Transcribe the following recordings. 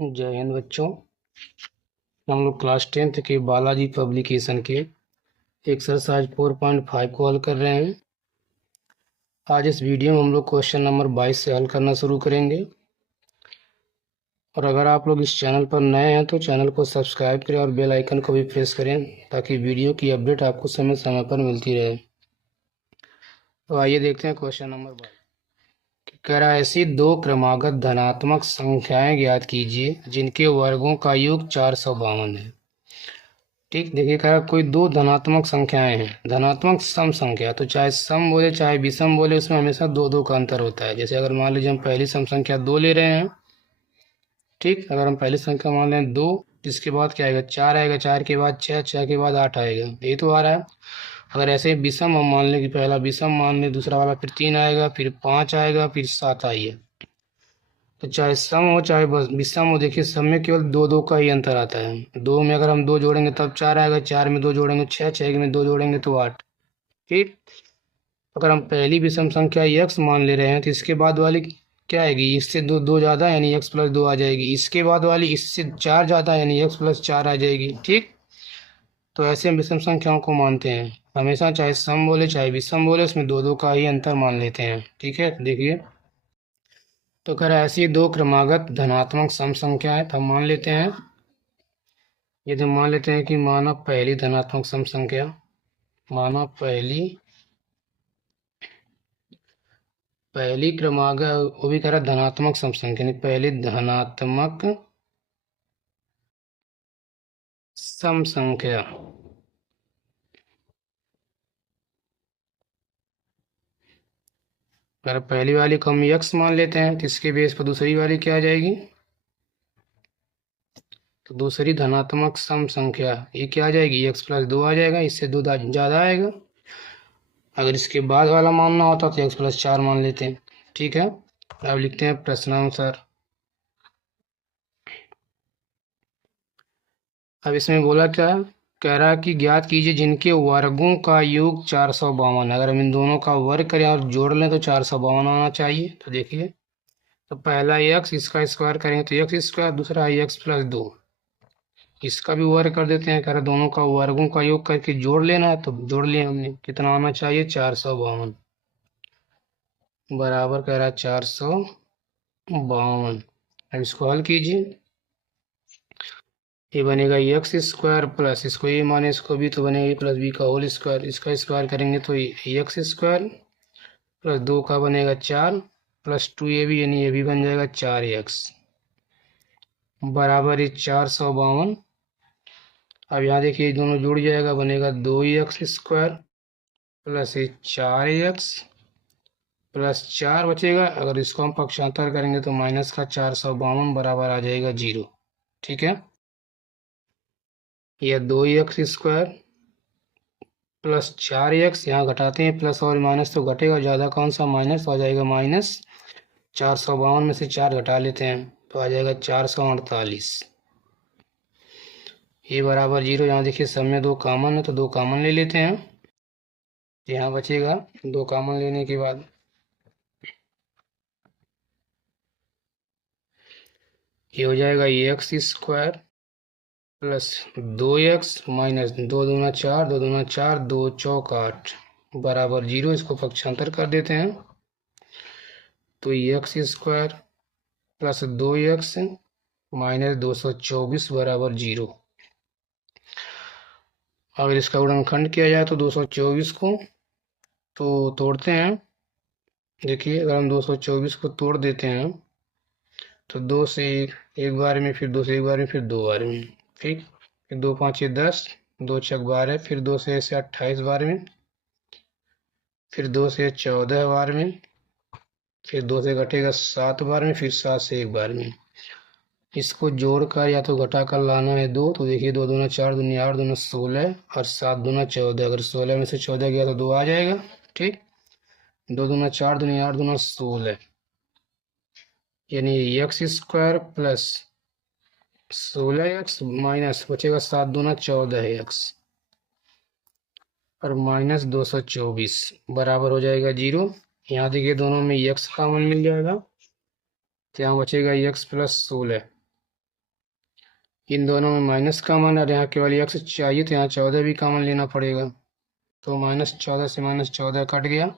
जय हिंद बच्चों। हम लोग क्लास 10th के बालाजी पब्लिकेशन के एक्सरसाइज 4.5 को हल कर रहे हैं। आज इस वीडियो में हम लोग क्वेश्चन नंबर 22 से हल करना शुरू करेंगे। और अगर आप लोग इस चैनल पर नए हैं तो चैनल को सब्सक्राइब करें और बेल आइकन को भी प्रेस करें ताकि वीडियो की अपडेट आपको समय समय पर मिलती रहे। तो आइए देखते हैं क्वेश्चन नंबर 22। कह रहा है ऐसी दो क्रमागत धनात्मक संख्याएं ज्ञात कीजिए जिनके वर्गों का योग 452 है। ठीक, देखिए कह रहा कोई दो धनात्मक संख्याएं हैं, धनात्मक सम संख्या, तो चाहे सम बोले चाहे विषम बोले उसमें हमेशा दो दो का अंतर होता है। जैसे अगर मान लीजिए हम पहली सम संख्या 2 ले रहे हैं, ठीक, अगर हम पहली संख्या मान लें 2, इसके बाद क्या आएगा 4 आएगा, 4 के बाद 6, 6 के बाद 8 आएगा, यही तो आ रहा है। अगर ऐसे ही विषम हम मान लें कि पहला विषम मान लें, दूसरा वाला फिर 3 आएगा, फिर 5 आएगा, फिर 7 आएगा। तो चाहे सम हो चाहे विषम हो, देखिए सम में केवल दो दो का ही अंतर आता है। 2 में अगर हम 2 जोड़ेंगे तब 4 आएगा, 4 में 2 जोड़ेंगे 6, 6 में 2 जोड़ेंगे तो 8। ठीक, अगर हम पहली विषम संख्या x मान ले रहे हैं तो इसके बाद वाली क्या आएगी, इससे दो दो ज़्यादा यानी x+2 आ जाएगी, इसके बाद वाली इससे 4 ज़्यादा यानी x+4 आ जाएगी। ठीक, तो ऐसे हम विषम संख्याओं को मानते हैं हमेशा, चाहे सम बोले चाहे विषम बोले उसमें दो दो का ही अंतर मान लेते हैं। ठीक है, देखिए तो कह रहा है ऐसी दो क्रमागत धनात्मक सम संख्या है, तो हम मान लेते हैं, यदि मान लेते हैं कि माना पहली धनात्मक सम संख्या, माना पहली क्रमागत, वो भी कह रहा धनात्मक सम संख्या नहीं, पहली धनात्मक सम संख्या, अगर पहली वाली को हम x मान लेते हैं तो इसके बेस पर दूसरी वाली क्या आ जाएगी, तो दूसरी धनात्मक सम संख्या ये क्या आ जाएगी, x+2 आ जाएगा, इससे दो ज़्यादा आएगा। अगर इसके बाद वाला मानना होता तो x+4 मान लेते हैं। ठीक है, अब लिखते हैं प्रश्नानुसार। अब इसमें बोला क्या, कह रहा है कि ज्ञात कीजिए जिनके वर्गों का योग 452। अगर हम इन दोनों का वर्ग करें और जोड़ लें तो 452 आना चाहिए। तो देखिए, तो पहला x, इसका स्क्वायर करेंगे तो x², दूसरा x+2, इसका भी वर्ग कर देते हैं। कह रहा दोनों का वर्गों का योग करके जोड़ लेना है, तो जोड़ लिया हमने, कितना आना चाहिए 452, बराबर कह रहा है 452। अब इसको हल कीजिए, ये बनेगा x² प्लस, इसको ये माने इसको भी, तो बनेगा a+b का होल स्क्वायर, इसका स्क्वायर करेंगे तो x² प्लस 2 का बनेगा 4 प्लस 2ab यानी ये भी बन जाएगा 4x, बराबर 452। अब यहाँ देखिए दोनों जुड़ जाएगा, बनेगा 2x² प्लस 4x प्लस 4 बचेगा। अगर इसको हम पक्षांतर करेंगे तो माइनस का 452 बराबर आ जाएगा 0। ठीक है, यह 2x² प्लस 4x, यहाँ घटाते हैं प्लस और माइनस तो घटेगा, ज़्यादा कौन सा माइनस आ जाएगा, माइनस 452 में से 4 घटा लेते हैं तो आ जाएगा 448, ये बराबर 0। यहाँ देखिए सब में 2 कॉमन है तो 2 कॉमन ले लेते हैं, यहाँ बचेगा 2 कॉमन लेने के बाद ये हो जाएगा x² प्लस 2x माइनस 2 दूना 4, 2 दूना 4, 2 चौक 8 बराबर 0। इसको पक्षांतर कर देते हैं तो x² प्लस 2x माइनस 224 बराबर 0। अगर इसका गुणनखंड किया जाए तो 224 को तो तोड़ते हैं, देखिए अगर हम 224 को तोड़ देते हैं तो 2 से एक बार में, फिर 2 से एक बार में, फिर 2 बार में, ठीक, फिर 2 5 10, 2 6 12, फिर 2 से 28 बार में, फिर 2 से 14 बार में, फिर 2 से घटेगा 7 बार में, फिर 7 से एक बार में। इसको जोड़कर या तो घटाकर लाना है 2, तो देखिए 2 दूना 4, दूनी 8, दूना 16 और 7 दूना 14। अगर 16 में से 14 गया तो 2 आ जाएगा। ठीक, 2 दूना 4, दूनी 8, दूना 16 यानी x² प्लस 16x माइनस बचेगा 7 दूना 14x और माइनस 224 बराबर हो जाएगा 0। यहाँ देखिए दोनों में x कॉमन मिल जाएगा तो यहाँ बचेगा x+16 इन दोनों में माइनस कॉमन है और यहाँ केवल x चाहिए तो यहाँ 14 भी कॉमन लेना पड़ेगा। तो -14 से -14 कट गया,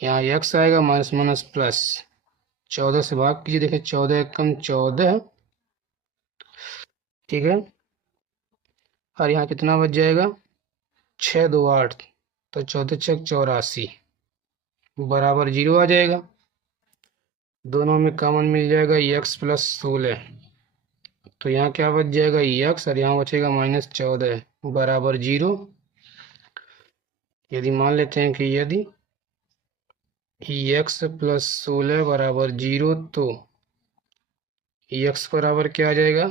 यहाँ x आएगा, माइनस माइनस प्लस 14 से भाग कीजिए, देखिए 14 कम 14, ठीक है। और यहाँ कितना बच जाएगा, 6 2 8, तो 14 छक 84 बराबर 0 आ जाएगा। दोनों में कॉमन मिल जाएगा x प्लस 16, तो यहाँ क्या बच जाएगा x और यहाँ बचेगा -14 बराबर 0। यदि मान लेते हैं कि यदि x प्लस 16 बराबर 0, तो x बराबर क्या आ जाएगा,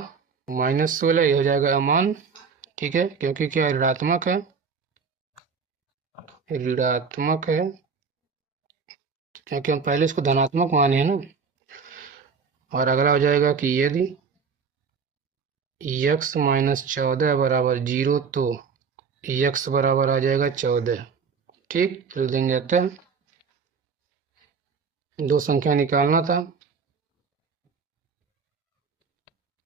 -16, ये हो जाएगा अमान, ठीक है, क्योंकि क्या ऋणात्मक है, ऋणात्मक है, क्योंकि हम पहले इसको धनात्मक माने हैं ना। और अगला हो जाएगा कि यदि x -14 बराबर 0, तो x बराबर आ जाएगा 14, ठीक। लिख देंगे अतः दो संख्या निकालना था,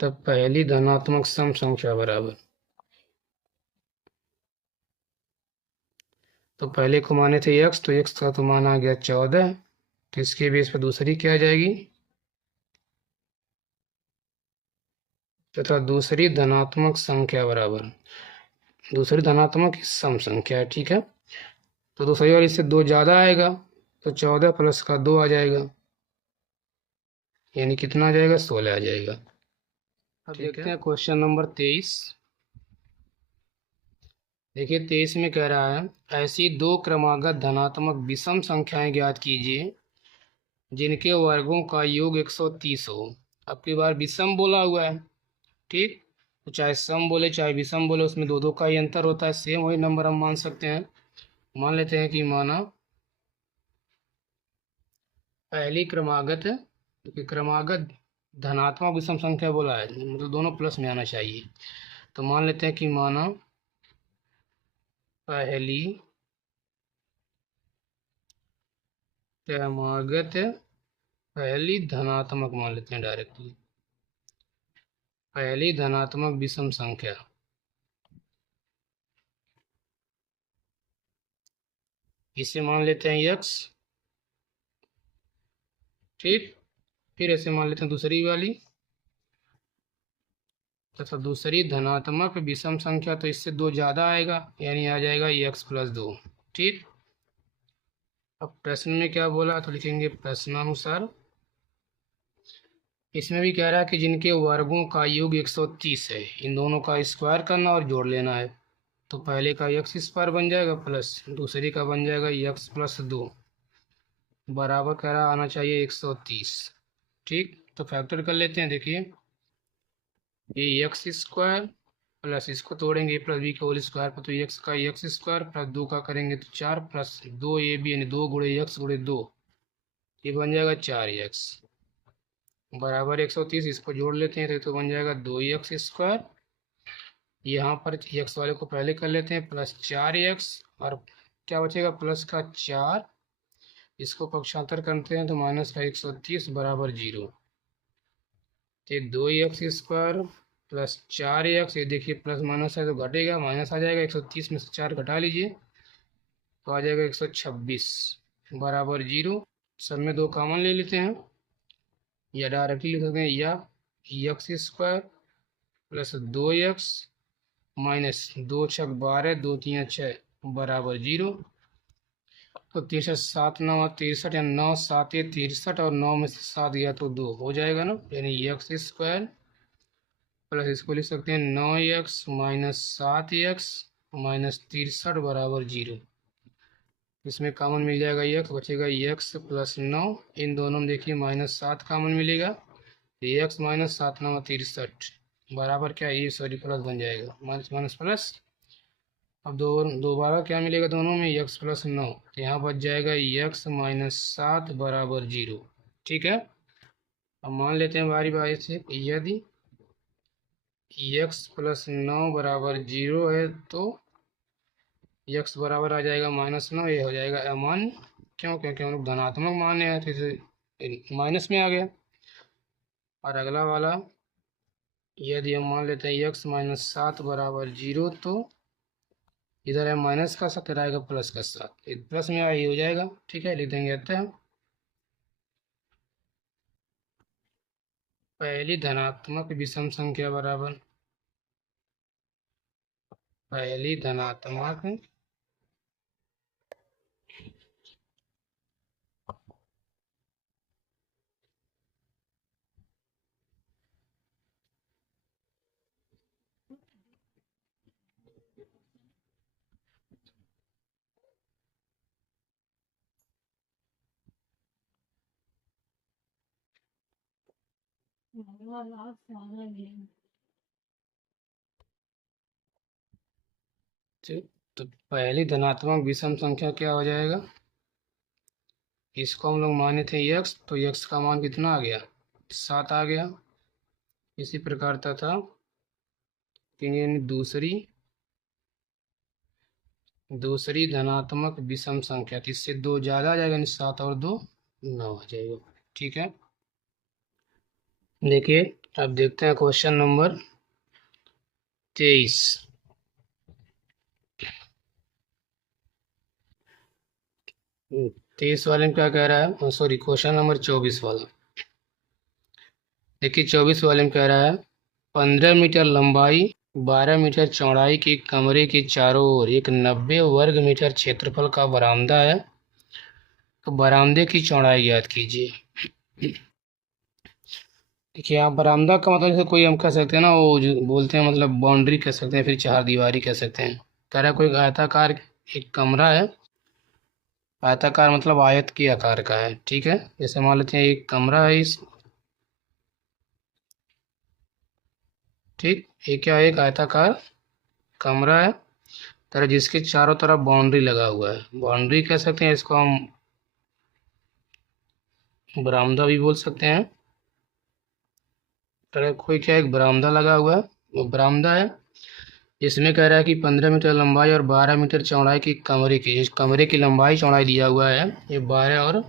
तब पहली धनात्मक सम संख्या बराबर, तो पहले को माने थे x, तो x का तो मान आ गया 14, तो इसके बेस पर दूसरी क्या आ जाएगी, तथा दूसरी धनात्मक संख्या बराबर, दूसरी धनात्मक सम संख्या है, ठीक है। तो दूसरी वाली से 2 ज़्यादा आएगा, तो 14 प्लस का 2 आ जाएगा, यानी कितना आ जाएगा, 16 आ जाएगा। अब देखते हैं क्वेश्चन नंबर 23। देखिए 23 में कह रहा है, ऐसी दो क्रमागत धनात्मक विषम संख्याएं ज्ञात कीजिए जिनके वर्गों का योग 130 हो। अब की बार विषम बोला हुआ है, ठीक। तो चाहे सम बोले चाहे विषम बोले, उसमें दो दो का ही अंतर होता है, सेम वही नंबर हम मान सकते हैं। मान लेते हैं कि माना पहली क्रमागत है, क्योंकि क्रमागत धनात्मक विषम संख्या बोला है, मतलब दोनों प्लस में आना चाहिए। तो मान लेते हैं कि माना पहली क्रमागत, पहली धनात्मक मान लेते हैं डायरेक्टली, पहली धनात्मक विषम संख्या, इसे मान लेते हैं x, ठीक। फिर ऐसे मान लेते हैं दूसरी वाली, तथा दूसरी धनात्मक विषम संख्या, तो इससे 2 ज़्यादा आएगा, यानी आ जाएगा x प्लस 2, ठीक। अब प्रश्न में क्या बोला, तो लिखेंगे प्रश्नानुसार। इसमें भी कह रहा है कि जिनके वर्गों का योग 130 है, इन दोनों का स्क्वायर करना और जोड़ लेना है। तो पहले का x स्क्वायर बन जाएगा प्लस दूसरी का बन जाएगा x प्लस 2 बराबर कह रहा आना चाहिए 130, ठीक। तो फैक्टर कर लेते हैं, देखिए ये x स्क्वायर प्लस इसको तोड़ेंगे प्लस बी के होल स्क्वायर पर, तो x का x स्क्वायर प्लस 2 का करेंगे तो 4 प्लस 2ab यानी 2 गुणे x गुणे 2, ये बन जाएगा 4x बराबर 130। इसको जोड़ लेते हैं तो बन जाएगा 2x स्क्वायर, यहाँ पर x वाले को पहले कर लेते हैं प्लस 4x, और क्या बचेगा प्लस का 4, इसको पक्षांतर करते हैं तो माइनस का 130 बराबर 0। तो 2x स्क्वायर प्लस 4x, ये देखिए प्लस माइनस है तो घटेगा, माइनस आ जाएगा, 130 में से 4 घटा लीजिए तो आ जाएगा 126 बराबर 0। सब में 2 कॉमन ले लेते हैं, या डायरेक्टली लिख सकते हैं, या x square plus 2x minus 2 छक 12, 2 3 6 बराबर 0। तो 63 7 9 63, या 9 7 63, और 9 में से 7 गया तो 2 हो जाएगा ना, यानी x स्क्वायर प्लस इसको लिख सकते हैं 9x माइनस 7x माइनस 63 बराबर 0। इसमें कॉमन मिल जाएगा x, बचेगा x प्लस 9, इन दोनों में देखिए -7 कॉमन मिलेगा, x माइनस 7 9 63 बराबर क्या ये सॉरी प्लस बन जाएगा, माइनस माइनस प्लस। अब दोबारा क्या मिलेगा दोनों में, x प्लस 9, तो यहाँ बच जाएगा x माइनस 7 बराबर 0, ठीक है। अब मान लेते हैं बारी बारी से, यदि x प्लस 9 बराबर 0 है तो x बराबर आ जाएगा -9, ये हो जाएगा अमान्य, क्यों, क्योंकि हम लोग धनात्मक माने हैं तो इसे माइनस में आ गया। और अगला वाला यदि हम मान लेते हैं x माइनस 7 बराबर 0, तो इधर है माइनस का 7, आएगा प्लस का 7, प्लस में आई हो जाएगा। ठीक है, लिख देंगे अतः पहली धनात्मक विषम संख्या बराबर पहली धनात्मक तो पहली धनात्मक विषम संख्या क्या हो जाएगा, इसको हम लोग माने थे x, तो x का मान कितना आ गया, 7 आ गया। इसी प्रकार तथा दूसरी धनात्मक विषम संख्या, तो इससे 2 ज़्यादा आ जाएगा, यानी 7 और 2 9 आ जाएगा। ठीक है, देखिए अब देखते हैं क्वेश्चन नंबर 23। 23 वाले में क्या कह रहा है, सॉरी क्वेश्चन नंबर 24 वाला। देखिए 24 वाले में कह रहा है 15 मीटर लंबाई 12 मीटर चौड़ाई के कमरे के चारों ओर एक 90 वर्ग मीटर क्षेत्रफल का बरामदा है, तो बरामदे की चौड़ाई ज्ञात कीजिए। देखिए यहाँ बरामदा का मतलब जैसे कोई हम कह सकते हैं ना, वो जो बोलते हैं मतलब बाउंड्री कह सकते हैं, फिर चार दीवारी कह सकते हैं। कह रहा है कोई आयताकार एक कमरा है, आयताकार मतलब आयत के आकार का है। ठीक है, जैसे मान लेते हैं एक कमरा है इस, ठीक, ये क्या है, एक आयताकार कमरा है तरह, जिसके चारों तरफ बाउंड्री लगा हुआ है। बाउंड्री कह सकते हैं, इसको हम बरामदा भी बोल सकते हैं। तरह कोई क्या एक बरामदा लगा हुआ है, वो बरामदा है। इसमें कह रहा है कि 15 मीटर लंबाई और 12 मीटर चौड़ाई की कमरे की, इस कमरे की लंबाई चौड़ाई दिया हुआ है, ये 12 और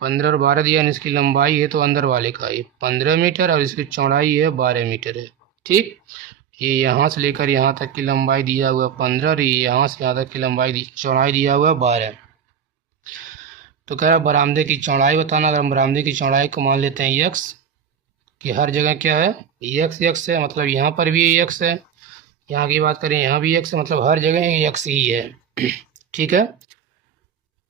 15 और 12 दिया, इसकी लंबाई है तो अंदर वाले का ये 15 मीटर और इसकी चौड़ाई है 12 मीटर है। ठीक, ये यहाँ से लेकर यहाँ तक की लंबाई दिया हुआ 15 और ये यहाँ से यहाँ तक की लंबाई चौड़ाई दिया हुआ 12। तो कह रहा है बरामदे की चौड़ाई बताना। अगर हम बरामदे की चौड़ाई को मान लेते हैं यक्स, कि हर जगह क्या है यक्स, यक्स है, मतलब यहाँ पर भी यक्स है, यहाँ की बात करें यहाँ भी यक्स है, मतलब हर जगह यक्स ही है। ठीक है,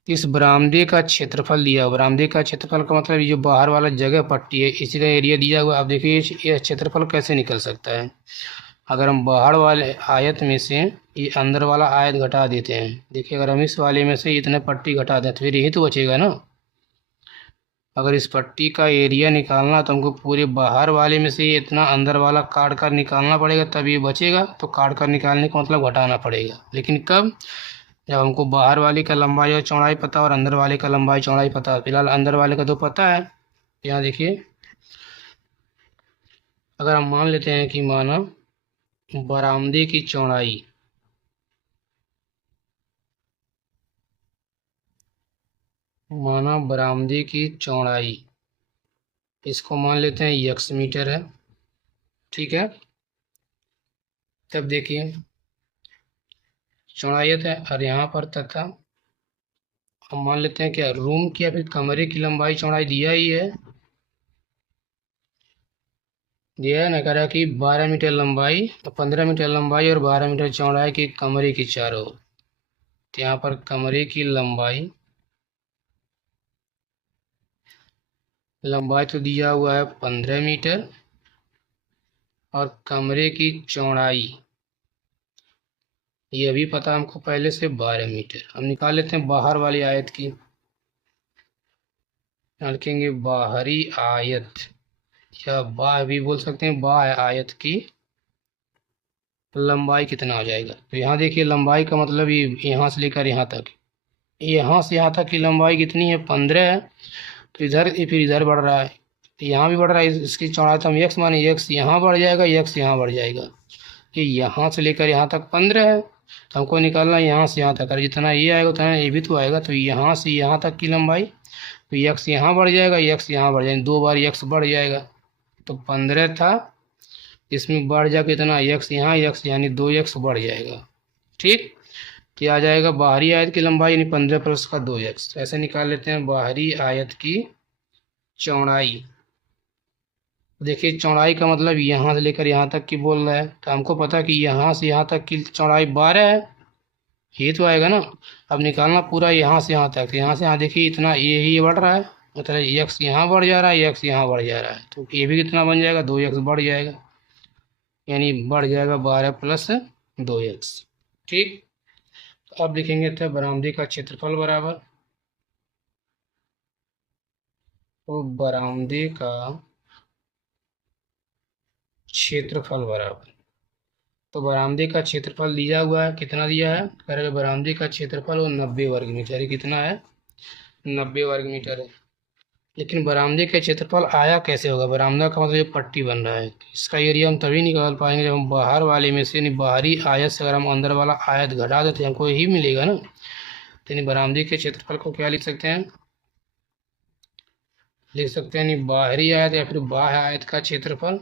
इस बरामदे का क्षेत्रफल दिया, बरामदे का क्षेत्रफल का मतलब ये जो बाहर वाला जगह पट्टी है, इसी का एरिया दिया हुआ। अब देखिए ये क्षेत्रफल कैसे निकल सकता है, अगर हम बाहर वाले आयत में से ये अंदर वाला आयत घटा देते हैं। देखिए अगर हम इस वाले में से इतने पट्टी घटा दें तो फिर यही तो बचेगा ना। अगर इस पट्टी का एरिया निकालना तो हमको पूरे बाहर वाले में से इतना अंदर वाला काट कर निकालना पड़ेगा, तब ये बचेगा। तो काट कर निकालने का मतलब घटाना पड़ेगा, लेकिन कब, जब हमको बाहर वाले का लंबाई और चौड़ाई पता और अंदर वाले का लंबाई चौड़ाई पता। फिलहाल अंदर वाले का तो पता है। यहाँ देखिए अगर हम मान लेते हैं कि माना बरामदे की चौड़ाई, माना बरामदे की चौड़ाई, इसको मान लेते हैं यक्स मीटर है। ठीक है, तब देखिए चौड़ाई है और यहाँ पर तथा हम मान लेते हैं क्या रूम की या फिर कमरे की लंबाई चौड़ाई दिया ही है, दिया है ना। कह रहा है कि 12 मीटर लंबाई, 15 मीटर लंबाई और 12 मीटर चौड़ाई की कमरे की चारों। तो यहाँ पर कमरे की लंबाई, लंबाई तो दिया हुआ है 15 मीटर और कमरे की चौड़ाई ये भी पता हमको पहले से 12 मीटर। हम निकाल लेते हैं बाहर वाली आयत की, लिखेंगे बाहरी आयत, या बाह भी बोल सकते हैं, बाह आयत की लंबाई कितना हो जाएगा। तो यहाँ देखिए लंबाई का मतलब ये यहाँ से लेकर यहाँ तक, यहाँ से यहाँ तक की लंबाई कितनी है 15 है। तो इधर फिर इधर बढ़ रहा है, तो यहाँ भी बढ़ रहा है, इसकी चौड़ाई तो हम यक्स माने, यक्स यहाँ बढ़ जाएगा, यक्स यहाँ बढ़ जाएगा। कि यहाँ से लेकर यहाँ तक 15 है, तो हमको निकालना यहाँ से यहाँ तक, अगर जितना ये आएगा उतना ये भी तो आएगा। तो यहाँ से यहाँ तक की लंबाई, तो यक्स यहाँ बढ़ जाएगा, यक्स यहाँ बढ़ जाएगा, 2 बार यक्स बढ़ जाएगा। तो 15 था, इसमें बढ़ जा कितना x यहाँ x यानी 2x बढ़ जाएगा। ठीक, क्या आ जाएगा बाहरी आयत की लंबाई यानी 15 प्लस का 2x। ऐसे निकाल लेते हैं बाहरी आयत की चौड़ाई। देखिए चौड़ाई का मतलब यहाँ से लेकर यहाँ तक की बोल रहा है, तो हमको पता कि यहाँ से यहाँ तक की चौड़ाई 12 है, ये तो आएगा ना। अब निकालना पूरा यहाँ से यहाँ तक, यहाँ से यहाँ देखिए इतना ये बढ़ रहा है, मतलब x यहाँ बढ़ जा रहा है, x यहाँ बढ़ जा रहा है, तो ये भी कितना बन जाएगा 2x बढ़ जाएगा, यानी बढ़ जाएगा 12 प्लस 2x। ठीक, अब लिखेंगे तो बरामदे का क्षेत्रफल बराबर, तो बरामदे का क्षेत्रफल बराबर, तो बरामदे का क्षेत्रफल दिया हुआ है, कितना दिया है करेगा बरामदे का क्षेत्रफल वो 90 वर्ग मीटर है। कितना है 90 वर्ग मीटर है। लेकिन बरामदे का क्षेत्रफल आया कैसे होगा, बरामदा का मतलब ये पट्टी बन रहा है, इसका एरिया हम तभी निकाल पाएंगे जब हम बाहर वाले में से यानी बाहरी आयत से अगर हम अंदर वाला आयत घटा देते हैं हमको यही मिलेगा ना। तो यानी बरामदे के क्षेत्रफल को क्या लिख सकते हैं, लिख सकते हैं यानी बाहरी आयत या फिर बाह्य आयत का क्षेत्रफल,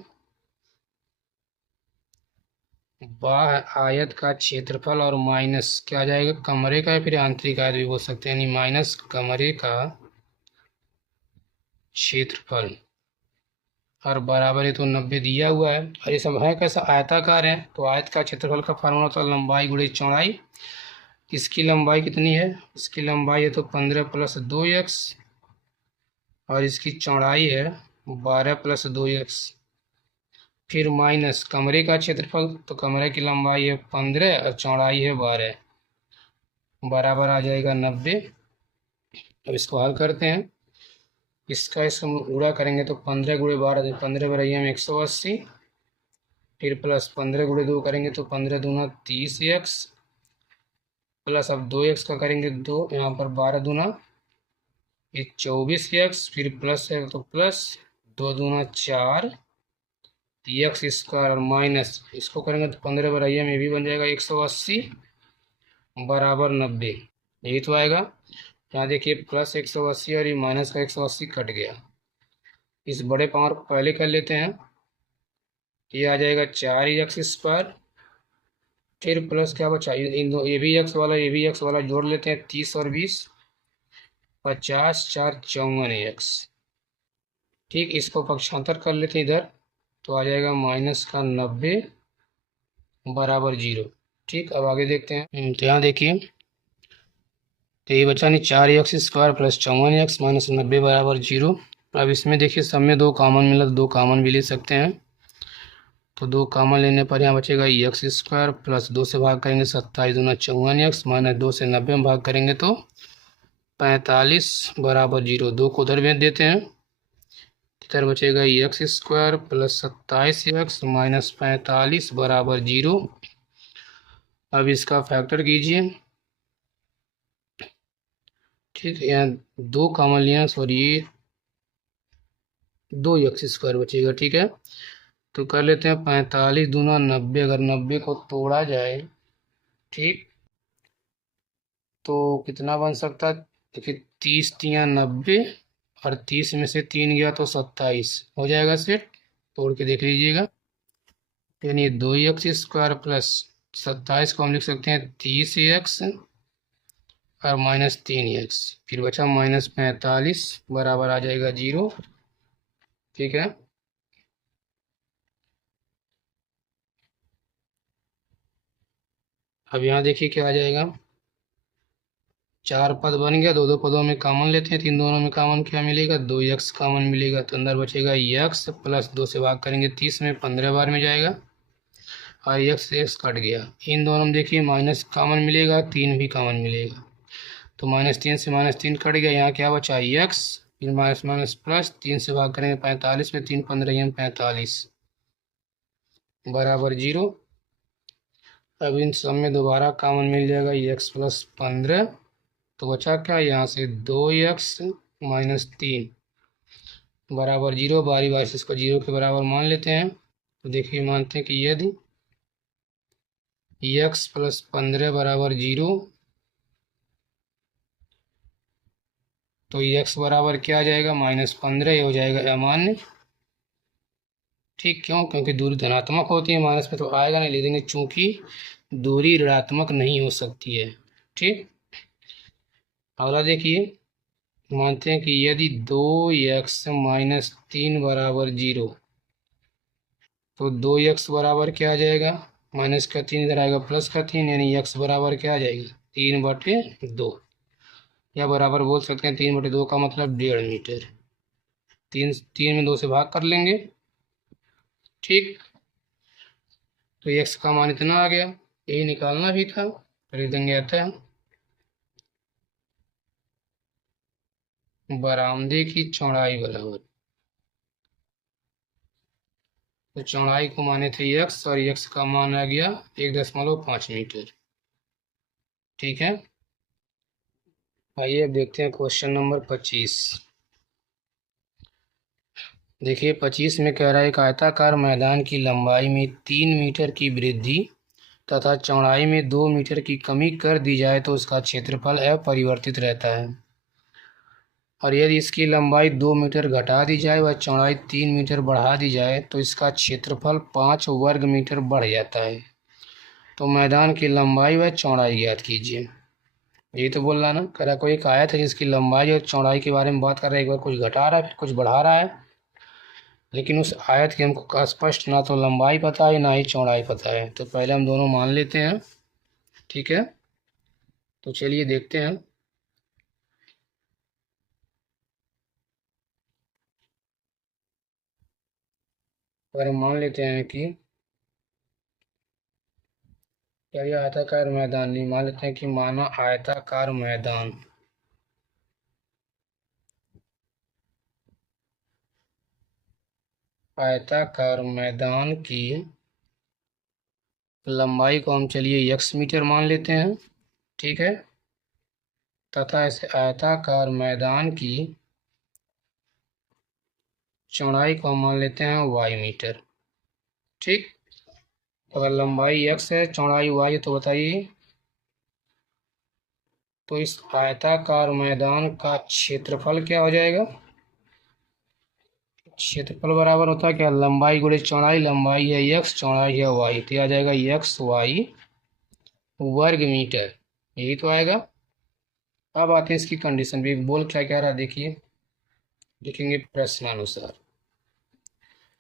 बाह्य आयत का क्षेत्रफल और माइनस क्या आ जाएगा कमरे का या फिर आंतरिक आयत भी बोल सकते हैं, यानी माइनस कमरे का क्षेत्रफल और बराबर है तो 90 दिया हुआ है। और ये सब है कैसा आयताकार है, तो आयत का क्षेत्रफल का फार्मूला होता है लंबाई गुणे चौड़ाई। इसकी लंबाई कितनी है, इसकी लंबाई है तो 15 प्लस 2x और इसकी चौड़ाई है 12 प्लस 2x, फिर माइनस कमरे का क्षेत्रफल, तो कमरे की लंबाई है 15 और चौड़ाई है 12, बराबर आ जाएगा 90। अब इसको हल करते हैं, इसको गुणा करेंगे तो 15 गुणे 12, 15 बराबर में 180, फिर प्लस 15 गुणे 2 करेंगे तो 15 दूना 30x, प्लस अब 2x का करेंगे 2, यहाँ पर 12 दूना ये 24x, फिर प्लस है तो प्लस 2 दूना 4 एक्स स्क्वायर और माइनस इसको करेंगे तो 15 बराबर में भी बन जाएगा 180 बराबर 90, यही तो आएगा। यहाँ देखिए प्लस 180 और ये माइनस का 180 कट गया। इस बड़े पावर को पहले कर लेते हैं, ये आ जाएगा 4x स्क्वायर, फिर प्लस क्या बचा इन दो ये भी एक्स वाला जोड़ लेते हैं 30 और 20, 50 4 54x। ठीक, इसको पक्षांतर कर लेते हैं इधर, तो आ जाएगा माइनस का 90 बराबर 0। ठीक, अब आगे देखते हैं, तो यहाँ देखिए तो ये बचा नहीं 4x square plus 54x minus 90 बराबर 0। अब इसमें देखिए सब में 2 कॉमन मिला तो 2 कॉमन भी ले सकते हैं, तो 2 कॉमन लेने पर यहाँ बचेगा एक्स स्क्वायर प्लस 2 से भाग करेंगे 27 दूना 54x माइनस 2 से 90 में भाग करेंगे तो 45 बराबर 0। 2 को उधर भेज देते हैं, इधर बचेगा x square plus 27x minus 45 बराबर 0। अब इसका फैक्टर कीजिए। ठीक है, यहाँ 2 कॉमन लिया सॉरी ये 2x स्क्वायर बचेगा। ठीक है, तो कर लेते हैं 45 दूना 90, अगर 90 को तोड़ा जाए ठीक तो कितना बन सकता है, देखिए 30 तिया 90 और 30 में से 3 गया तो 27 हो जाएगा सेट, तोड़ के देख लीजिएगा। यानी 2x स्क्वायर प्लस 27 को हम लिख सकते हैं 30x और माइनस 3x, फिर बचा माइनस 45 बराबर आ जाएगा 0। ठीक है, अब यहाँ देखिए क्या आ जाएगा, 4 पद बन गया, 2 पदों में कॉमन लेते हैं, 3 दोनों में कॉमन क्या मिलेगा 2x कॉमन मिलेगा, तो अंदर बचेगा x प्लस 2 से भाग करेंगे 30 में 15 बार में जाएगा और x कट गया। इन दोनों में देखिए माइनस कॉमन मिलेगा, 3 भी कॉमन मिलेगा, तो -3 से -3 कट गया, यहाँ क्या बचा x, फिर माइनस माइनस प्लस 3 से भाग करेंगे 45 में 3 15 45 बराबर 0। अब इन सब में दोबारा कॉमन मिल जाएगा x प्लस 15, तो बचा क्या यहाँ से 2x माइनस 3 बराबर 0। बारी बारी से इसको 0 के बराबर मान लेते हैं, तो देखिए मानते हैं कि यदि x प्लस 15 बराबर 0 तो x बराबर क्या आ जाएगा -15 हो जाएगा अमान्य। ठीक, क्यों? क्योंकि दूरी धनात्मक होती है, माइनस में तो आएगा नहीं, लिख देंगे चूंकि दूरी ऋणात्मक नहीं हो सकती है। ठीक, अगला देखिए, मानते हैं कि यदि 2x-3 बराबर 0, तो 2x बराबर क्या आ जाएगा? माइनस का 3 इधर आएगा, प्लस का 3, यानी x बराबर क्या आ जाएगी? 3/2, या बराबर बोल सकते हैं 3/2 का मतलब 1.5 मीटर। 3 में 2 से भाग कर लेंगे। ठीक, तो x का मान इतना आ गया, यही निकालना भी था, तो लिख देंगे अतः बरामदे की चौड़ाई बराबर, तो चौड़ाई को माने थे x और x का मान आ गया 1.5 मीटर। ठीक है, आइए अब देखते हैं क्वेश्चन नंबर 25। देखिए 25 में कह रहा है, एक आयताकार मैदान की लंबाई में 3 मीटर की वृद्धि तथा चौड़ाई में 2 मीटर की कमी कर दी जाए तो उसका क्षेत्रफल अपरिवर्तित रहता है, और यदि इसकी लंबाई 2 मीटर घटा दी जाए व चौड़ाई 3 मीटर बढ़ा दी जाए तो इसका क्षेत्रफल 5 वर्ग मीटर बढ़ जाता है। तो मैदान की लंबाई व चौड़ाई ज्ञात कीजिए। यही तो बोल रहा ना, कह रहा कोई एक आयत है जिसकी लंबाई और चौड़ाई के बारे में बात कर रहा है, एक बार कुछ घटा रहा है फिर कुछ बढ़ा रहा है, लेकिन उस आयत की हमको स्पष्ट ना तो लंबाई पता है ना ही चौड़ाई पता है। तो पहले हम दोनों मान लेते हैं। ठीक है, तो चलिए देखते हैं। अगर हम मान लेते हैं कि क्या ये आयताकार मैदान, नहीं मान लेते हैं कि माना आयताकार मैदान, आयताकार मैदान की लंबाई को हम चलिए x मीटर मान लेते हैं। ठीक है, तथा इस आयताकार मैदान की चौड़ाई को हम मान लेते हैं y मीटर। ठीक, अगर लंबाई x है चौड़ाई y है, तो बताइए, तो इस आयताकार मैदान का क्षेत्रफल क्या हो जाएगा? क्षेत्रफल बराबर होता है क्या? लंबाई गुणे चौड़ाई, लंबाई है x, चौड़ाई है y, तो आ जाएगा xy वर्ग मीटर, यही तो आएगा। अब आते हैं इसकी कंडीशन भी, बोल क्या कह रहा है देखिए, लिखेंगे प्रश्नानुसार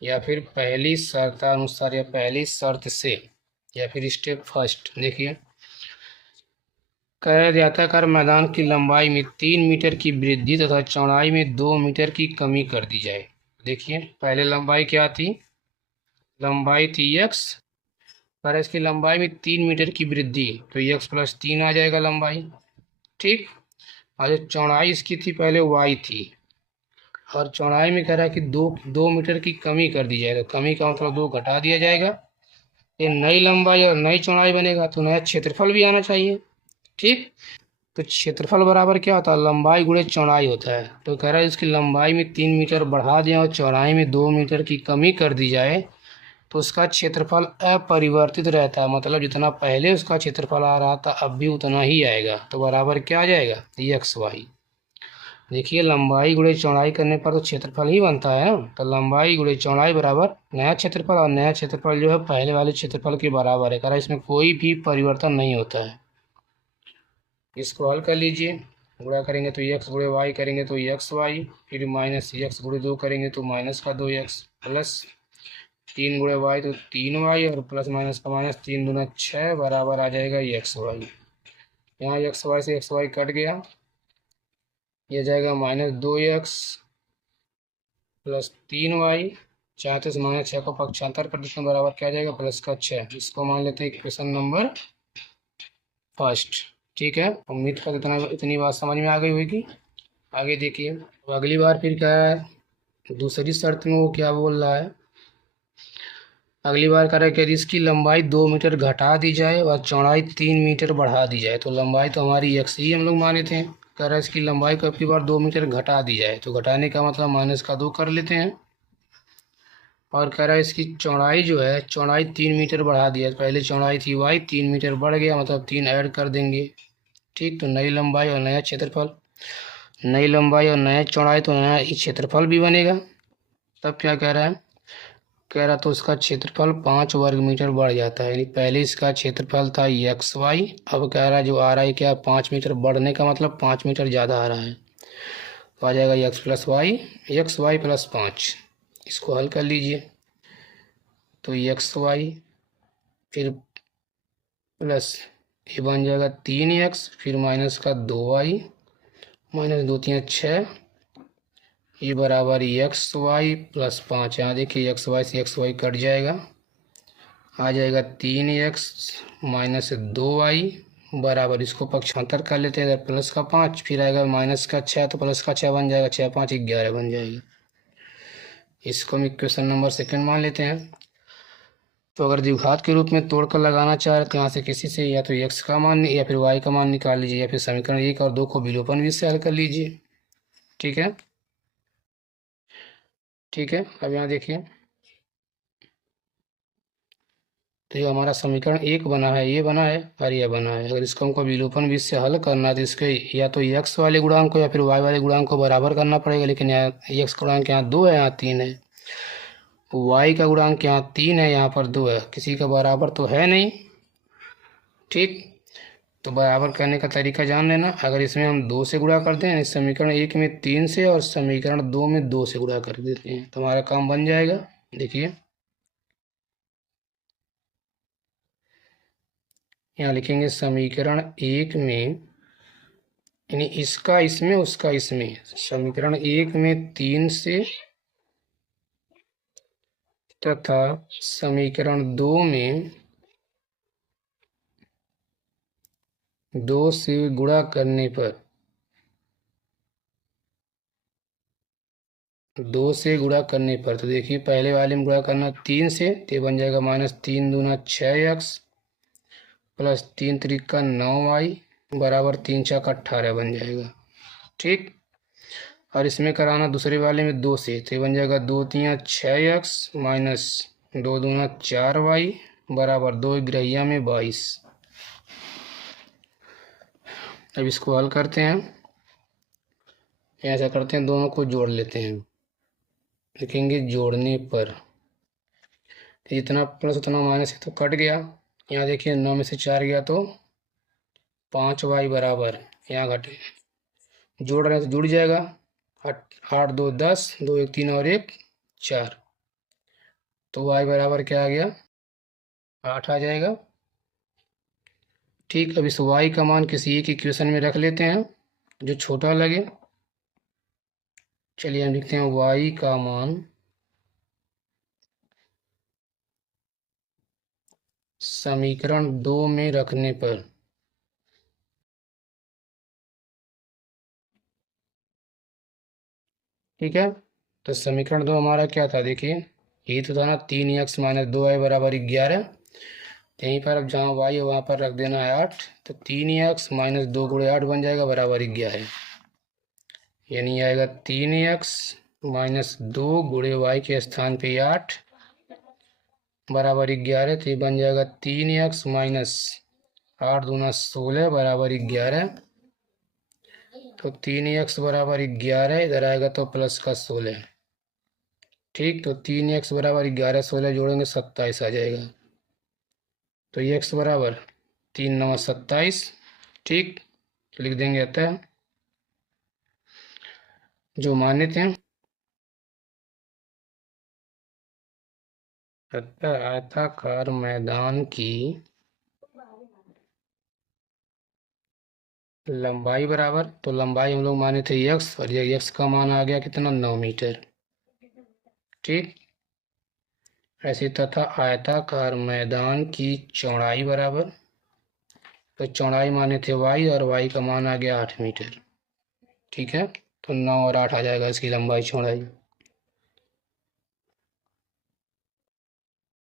या फिर पहली शर्तानुसार या पहली शर्त से या फिर स्टेप फर्स्ट। देखिए, कह रहे आयताकार मैदान की लंबाई में 3 मीटर की वृद्धि तथा चौड़ाई में 2 मीटर की कमी कर दी जाए। देखिए पहले लंबाई क्या थी? लंबाई थी x, पर इसकी लंबाई में 3 मीटर की वृद्धि, तो x+3 आ जाएगा लंबाई। ठीक, और जो चौड़ाई इसकी थी पहले y थी, और चौड़ाई में कह रहा है कि 2 मीटर की कमी कर दी जाए, तो कमी का मतलब 2 घटा दिया जाएगा। ये नई लंबाई और नई चौड़ाई बनेगा तो नया क्षेत्रफल भी आना चाहिए। ठीक, तो क्षेत्रफल बराबर क्या होता है? लंबाई गुणे चौड़ाई होता है। तो कह रहा है इसकी लंबाई में 3 मीटर बढ़ा दें और चौड़ाई में 2 मीटर की कमी कर दी जाए तो उसका क्षेत्रफल अपरिवर्तित रहता है, मतलब जितना पहले उसका क्षेत्रफल आ रहा था अब भी उतना ही आएगा। तो बराबर क्या आ जाएगा? xy। देखिए लंबाई गुणे चौड़ाई करने पर तो क्षेत्रफल ही बनता है ना, तो लंबाई गुणे चौड़ाई बराबर नया क्षेत्रफल, और नया क्षेत्रफल जो है पहले वाले क्षेत्रफल के बराबर है। कह रहा है इसमें कोई भी परिवर्तन नहीं होता है। इसको हल कर लीजिए, गुणा करेंगे तो x गुणे y करेंगे तो xy, फिर माइनस x गुणे 2 करेंगे तो माइनस का 2x, प्लस 3 गुणे y तो 3y, और प्लस माइनस का माइनस, 3 दूना 6 बराबर आ जाएगा xy। यहाँ xy से xy कट गया, ये जाएगा -2x प्लस 3y, 34 से -6 को पक्षांतर कर देते हैं, बराबर क्या जाएगा? प्लस का 6। इसको मान लेते हैं इक्वेशन नंबर फर्स्ट। ठीक है, उम्मीद करते इतनी बात समझ में आ गई होगी। आगे देखिए, तो अगली बार फिर क्या है, दूसरी शर्त में वो क्या बोल रहा है? अगली बार कह रहा है कि यदि इसकी लंबाई 2 मीटर घटा दी जाए और चौड़ाई 3 मीटर बढ़ा दी जाए, तो लंबाई तो हमारी x ही हम लोग माने थे। कह रहा है इसकी लंबाई को अगली बार 2 मीटर घटा दी जाए, तो घटाने का मतलब -2 कर लेते हैं। और कह रहा है इसकी चौड़ाई जो है, चौड़ाई 3 मीटर बढ़ा दिया, पहले चौड़ाई थी y, 3 मीटर बढ़ गया मतलब 3 ऐड कर देंगे। ठीक, तो नई लंबाई और नया क्षेत्रफल, नई लंबाई और नया चौड़ाई तो नया क्षेत्रफल भी बनेगा। तब क्या कह रहा है? कह रहा तो उसका क्षेत्रफल 5 वर्ग मीटर बढ़ जाता है। यानी पहले इसका क्षेत्रफल था एक्स वाई, अब कह रहा है जो आ रहा है क्या, 5 मीटर बढ़ने का मतलब 5 मीटर ज़्यादा आ रहा है। तो आ जाएगा एक्स वाई प्लस 5। इसको हल कर लीजिए। तो एक्स वाई फिर प्लस ये बन जाएगा 3x, फिर माइनस का 2y, माइनस 2 3 6, ये बराबर एक्स वाई प्लस 5। यहाँ देखिए एक्स वाई से एक्स वाई कट जाएगा, आ जाएगा 3x माइनस 2y बराबर, इसको पक्षांतर कर लेते हैं, इधर प्लस का 5 फिर आएगा माइनस का 6, तो प्लस का 6 बन जाएगा, 6 5 11 बन जाएगा। इसको हम इक्वेशन नंबर सेकंड मान लेते हैं। तो अगर द्विघात के रूप में तोड़कर लगाना चाह रहे तो यहाँ से किसी से या तो x का मान या फिर y का मान निकाल लीजिए, या फिर समीकरण 1 और 2 को विलोपन विधि से हल कर लीजिए। ठीक है, ठीक है। अब यहाँ देखिए, तो ये हमारा समीकरण 1 बना है, ये बना है और ये बना है। अगर इसको हमको विलोपन विधि से हल करना है तो इसके या तो x वाले गुणांक को या फिर y वाले गुणांक को बराबर करना पड़ेगा। लेकिन यहाँ x गुणांक यहाँ 2 है, यहाँ 3 है, y का गुणांक यहाँ 3 है, यहाँ पर 2 है, किसी का बराबर तो है नहीं। ठीक, तो बराबर करने का तरीका जान लेना। अगर इसमें हम 2 से गुणा करते हैं, समीकरण 1 में 3 से और समीकरण 2 में 2 से गुणा कर देते हैं, तो हमारा काम बन जाएगा। देखिए यहाँ लिखेंगे समीकरण 1 में, यानी इसका इसमें उसका इसमें, समीकरण 1 में 3 से तथा समीकरण 2 में 2 से गुणा करने पर, 2 से गुणा करने पर, तो देखिए पहले वाले में गुणा करना 3 से, तो बन जाएगा माइनस 3 दूना 6x प्लस 3 त्रिका 9y बराबर 3 चौका 18 बन जाएगा। ठीक, और इसमें कराना दूसरे वाले में 2 से, तो बन जाएगा 2 3 6x माइनस 2 दूना 4y बराबर 2 ग्रहिया में 22। अब इसको हल करते हैं, ऐसा करते हैं, दोनों को जोड़ लेते हैं। लिखेंगे जोड़ने पर, जितना प्लस उतना माइनस है तो कट गया। यहाँ देखिए 9 में से 4 गया तो 5y बराबर, यहाँ घटे, जोड़ रहे हैं तो जुड़ जाएगा, 8 2 10, 2 1 3 और 1 4, तो y बराबर क्या आ गया, 8 आ जाएगा। ठीक, अब इस y का मान किसी एक इक्वेशन में रख लेते हैं जो छोटा लगे। चलिए हम लिखते हैं y का मान समीकरण 2 में रखने पर, ठीक है। तो समीकरण 2 हमारा क्या था, देखिए ये तो था ना 3x माइनस 2y बराबर 11, यहीं पर अब जहाँ y है वहाँ पर रख देना है 8, तो 3x माइनस 2 गुणे 8 बन जाएगा बराबर 11, यानी आएगा 3x माइनस 2 गुणे y के स्थान पे 8 बराबर 11, तो ये बन जाएगा 3x माइनस 8 दूना 16 बराबर 11, तो 3x बराबर 11, इधर आएगा तो प्लस का 16। ठीक, तो 3x बराबर 11 16 जोड़ेंगे 27 आ जाएगा, तो x बराबर 3 9 27। ठीक, लिख देंगे अतः जो माने थे, अतः आयताकार मैदान की लंबाई बराबर, तो लंबाई हम लोग माने थे x, और ये x का मान आ गया कितना, 9 मीटर। ठीक, ऐसे तथा आयताकार मैदान की चौड़ाई बराबर, तो चौड़ाई माने थे y और y का मान आ गया 8 मीटर। ठीक है, तो 9 और 8 आ जाएगा इसकी लंबाई चौड़ाई।